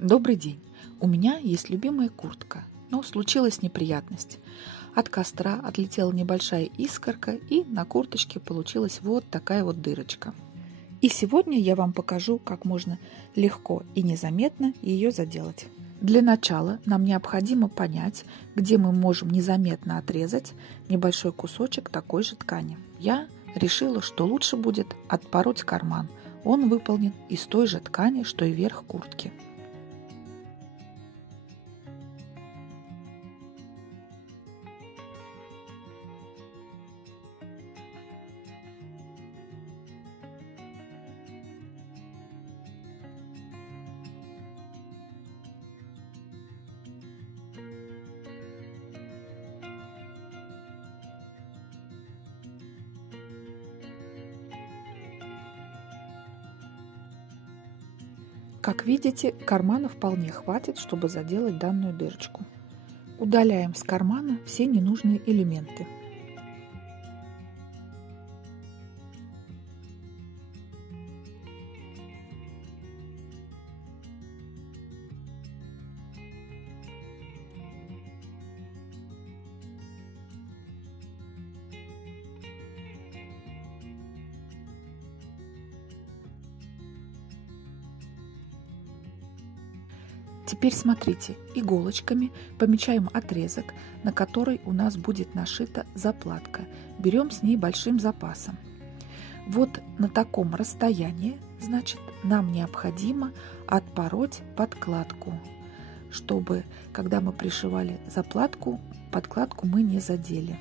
Добрый день. У меня есть любимая куртка, но случилась неприятность. От костра отлетела небольшая искорка, и на курточке получилась вот такая вот дырочка. И сегодня я вам покажу, как можно легко и незаметно ее заделать. Для начала нам необходимо понять, где мы можем незаметно отрезать небольшой кусочек такой же ткани. Я решила, что лучше будет отпороть карман. Он выполнен из той же ткани, что и верх куртки. Как видите, кармана вполне хватит, чтобы заделать данную дырочку. Удаляем с кармана все ненужные элементы. Теперь смотрите, иголочками помечаем отрезок, на который у нас будет нашита заплатка. Берем с ней большим запасом. Вот на таком расстоянии, значит, нам необходимо отпороть подкладку, чтобы, когда мы пришивали заплатку, подкладку мы не задели.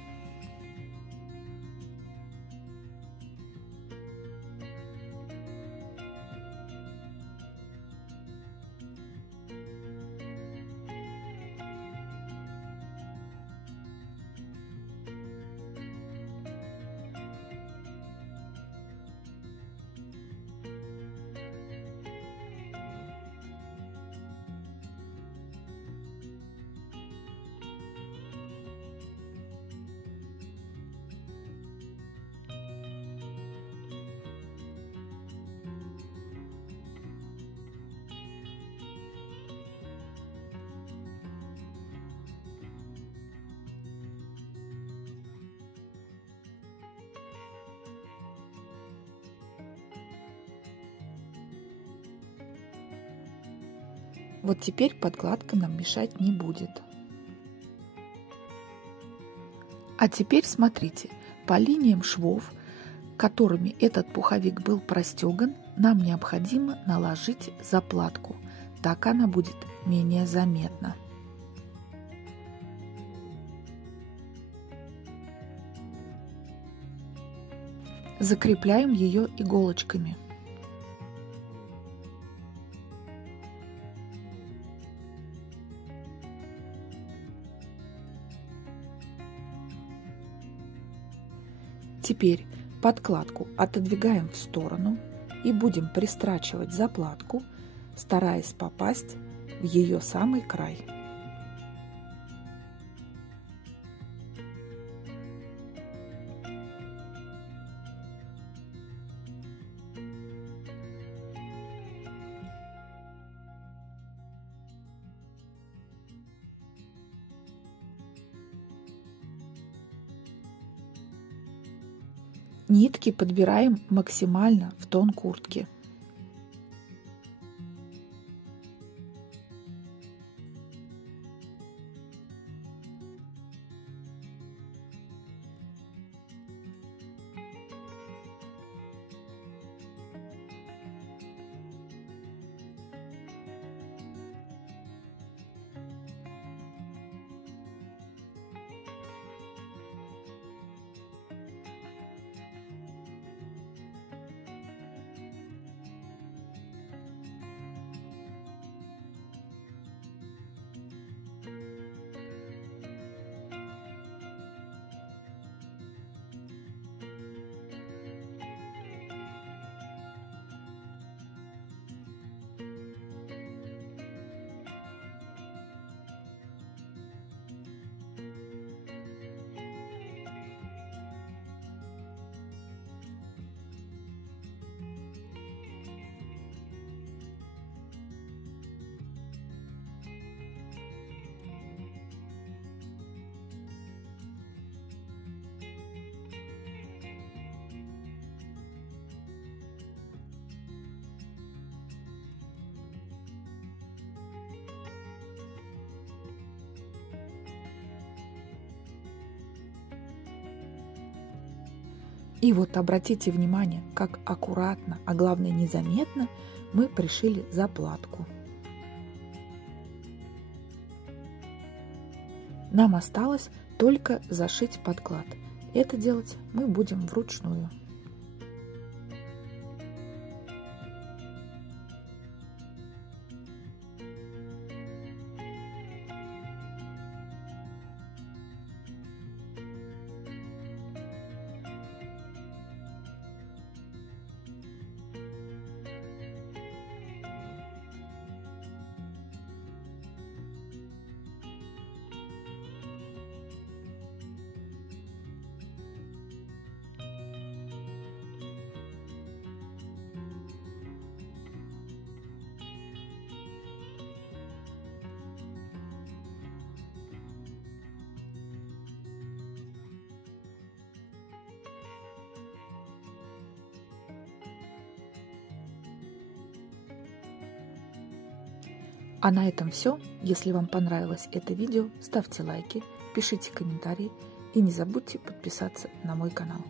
Вот теперь подкладка нам мешать не будет. А теперь смотрите, по линиям швов, которыми этот пуховик был простеган, нам необходимо наложить заплатку. Так она будет менее заметна. Закрепляем ее иголочками. Теперь подкладку отодвигаем в сторону и будем пристрачивать заплатку, стараясь попасть в ее самый край. Нитки подбираем максимально в тон куртки. И вот обратите внимание, как аккуратно, а главное незаметно мы пришили заплатку. Нам осталось только зашить подклад. Это делать мы будем вручную. А на этом все. Если вам понравилось это видео, ставьте лайки, пишите комментарии и не забудьте подписаться на мой канал.